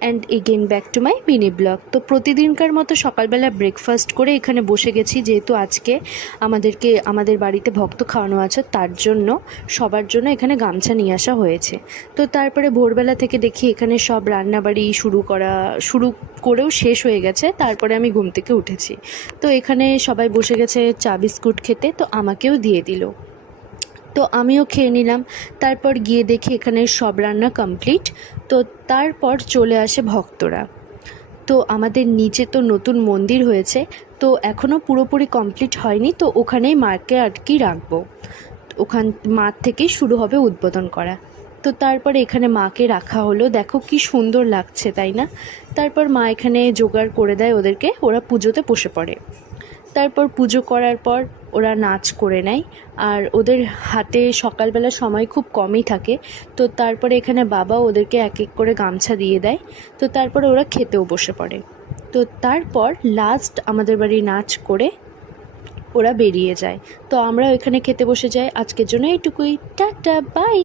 And again back to my mini blog. তো প্রতিদিনকার মতো সকালবেলা ব্রেকফাস্ট করে এখানে বসে গেছি, যেহেতু আজকে আমাদের বাড়িতে ভক্ত খাওয়ানো আছে, তার জন্য সবার জন্য এখানে গামছা নিয়ে আসা হয়েছে। তো তারপরে ভোরবেলা থেকে দেখি এখানে সব রান্নাবাড়ি শুরু করেও শেষ হয়ে গেছে। তারপরে আমি ঘুম থেকে উঠেছি, তো এখানে সবাই বসে গেছে চা বিস্কুট খেতে, তো আমাকেও দিয়ে দিল। তো আমিও খেয়ে নিলাম। তারপর গিয়ে দেখি এখানে সব রান্না কমপ্লিট। তো তারপর চলে আসে ভক্তরা। তো আমাদের নিচে তো নতুন মন্দির হয়েছে, তো এখনও পুরোপুরি কমপ্লিট হয়নি, তো ওখানেই মাকে আটকে রাখবো। ওখান মাঠ থেকেই শুরু হবে উদ্বোধন করা। তো তারপরে এখানে মাকে রাখা হলো, দেখো কি সুন্দর লাগছে, তাই না? তারপর মা এখানে জোগাড় করে দেয় ওদেরকে, ওরা পুজোতে বসে পড়ে। তারপর পুজো করার পর ওরা নাচ করে নেয়, আর ওদের হাতে সকালবেলা সময় খুব কমই থাকে। তো তারপরে এখানে বাবা ওদেরকে এক এক করে গামছা দিয়ে দেয়। তো তারপরে ওরা খেতেও বসে পড়ে। তো তারপর লাস্ট আমাদের বাড়ি নাচ করে ওরা বেরিয়ে যায়। তো আমরা ওইখানে খেতে বসে যাই। আজকের জন্য এইটুকুই, টাটা, বাই।